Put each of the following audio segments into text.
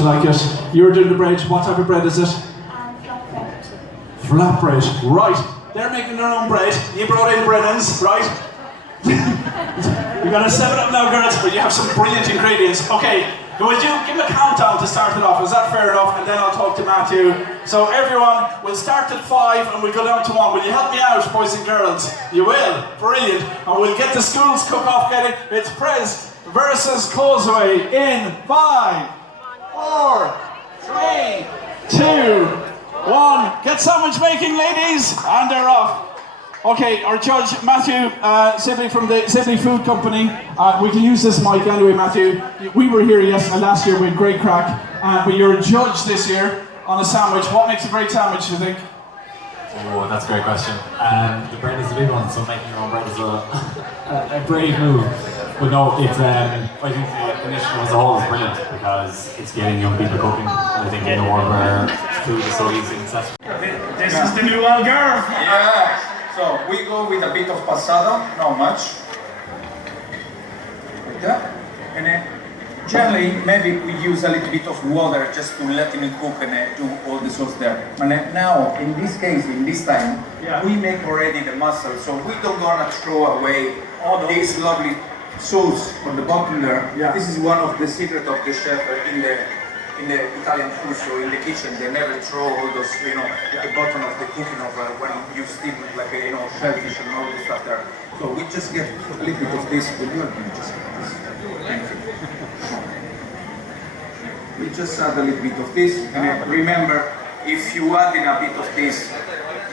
you like it? You're doing the bread. What type of bread is it? Flatbread. Flatbread. Right. They're making their own bread. You brought in bread ends, right? You're gonna 7 up now, girls, but you have some brilliant ingredients. Okay, would you give them a countdown to start it off? Is that fair enough? And then I'll talk to Matthew. So everyone, we'll start at 5 and we'll go down to 1. Will you help me out, boys and girls? You will. Brilliant. And we'll get the schools cook-off getting. It's Prez versus Causeway in 5, 4, 3, 2, 1. Get sandwich making, ladies, and they're off. Okay, our judge, Matthew Sibley from the Sibley Food Company. We can use this mic anyway, Matthew. We were here last year with great crack, but you're a judge this year on a sandwich. What makes a great sandwich, do you think? Oh, that's a great question. The bread is a big one, so making your own bread is a brave move. But no, it's I think the initiative as a whole is brilliant because it's getting young people cooking. And I think in a world where food is so easy and accessible. This is the new Algarve. Yeah. So we go with a bit of passata, not much. Like that. And then generally maybe we use a little bit of water just to let him cook and do all the sauce there. And then now in this case, in this time, we make already the mussel, so we don't gonna throw away this lovely sauce on the bottom there. Yeah. This is one of the secret of the chef in the Italian food, so in the kitchen they never throw all those, the bottom of the cooking of when you steam like shellfish and all this stuff there. So we just get a little bit of this. Thank you. We just add a little bit of this, and remember, if you add in a bit of this,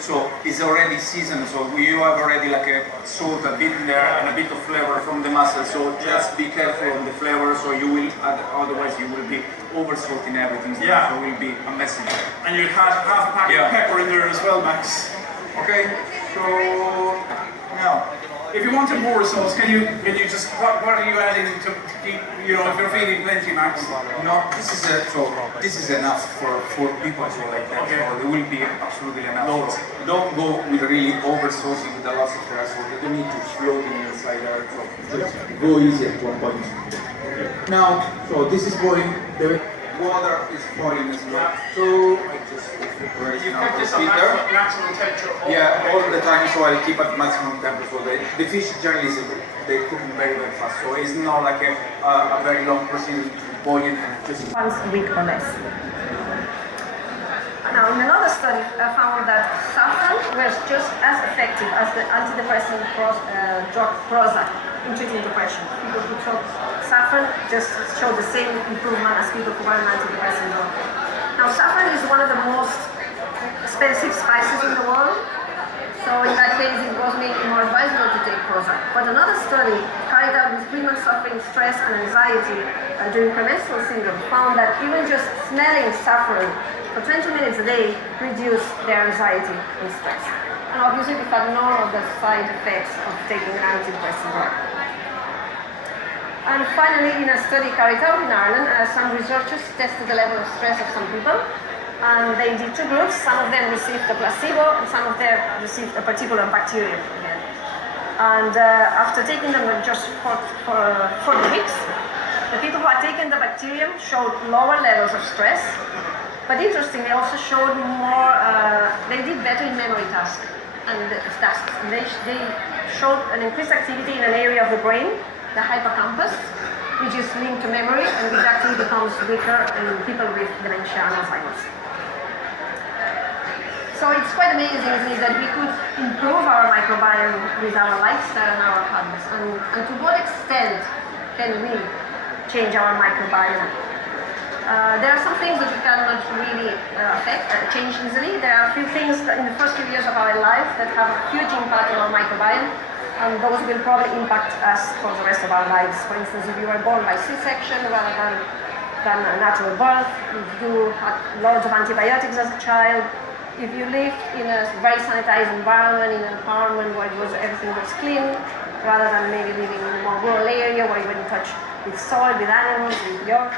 so it's already seasoned, so you have already like a salt a bit in there and a bit of flavor from the mussel, so just be careful on the flavor, so you will add, otherwise you will be over salting everything, so it will be a messy. And you had half a packet of pepper in there as well, Max. Okay, so now, if you wanted more sauce, can you just what are you adding to keep if you're feeding plenty, Max? no, this is enough for 4 people, so like that. Okay. So there will be absolutely enough. So don't go with really over saucing with a lot of rice, so you don't need to float it inside there. So just go easy at one point. Now, so this is boiling. The water is boiling as well. So I just raise You now kept the this at heater. maximum temperature all All the time, so I keep at maximum temperature. So the fish generally they cooking very fast. So it's not like a very long procedure to boil it and just Once a week or less. Now, in another study, I found that saffron was just as effective as the antidepressant drug Prozac in treating depression. People who took saffron just showed the same improvement as people who were on antidepressant drug. Now, saffron is one of the most expensive spices in the world, so in that case it was made more advisable to take Prozac. But another study carried out with women suffering stress and anxiety during premenstrual syndrome found that even just smelling saffron for 20 minutes a day reduced their anxiety and stress. And obviously we had none of the side effects of taking an antidepressant drug. And finally, in a study carried out in Ireland, some researchers tested the level of stress of some people. And they did 2 groups. Some of them received a placebo, and some of them received a particular bacterium again. And after taking them just for 40 weeks, the people who had taken the bacterium showed lower levels of stress. But interestingly, also showed more, they did better in memory tasks. And they showed an increased activity in an area of the brain, the hippocampus, which is linked to memory, and which actually becomes weaker in people with dementia and Alzheimer's. So it's quite amazing, isn't it, that we could improve our microbiome with our lifestyle and our habits. And to what extent can we change our microbiome? There are some things that we cannot really change easily. There are a few things that in the first few years of our life that have a huge impact on our microbiome, and those will probably impact us for the rest of our lives. For instance, if you were born by C-section rather than a natural birth, if you had loads of antibiotics as a child, if you lived in a very sanitized environment, in an apartment where everything was clean, rather than maybe living in a more rural area where you were in touch with soil, with animals, with your...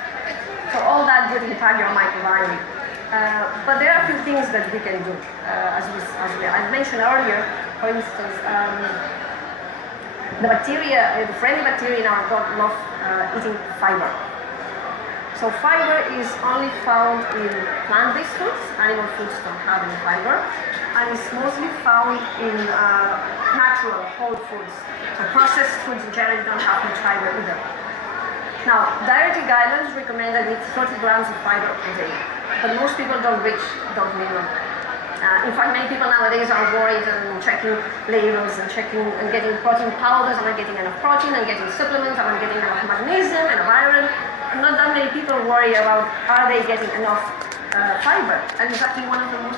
So all that would impact your microbiome. But there are a few things that we can do. As I mentioned earlier, for instance, the friendly bacteria in our gut love eating fiber. So fiber is only found in plant-based foods. Animal foods don't have any fiber. And it's mostly found in natural, whole foods. So processed foods generally don't have much fiber either. Now, dietary guidelines recommend that it's 30 grams of fiber per day. But most people don't reach those minimum. In fact, many people nowadays are worried and checking labels and checking and getting protein powders. Am I getting enough protein? And getting supplements. Am I getting enough magnesium and iron? And not that many people worry about are they getting enough fiber. And it's actually one of the most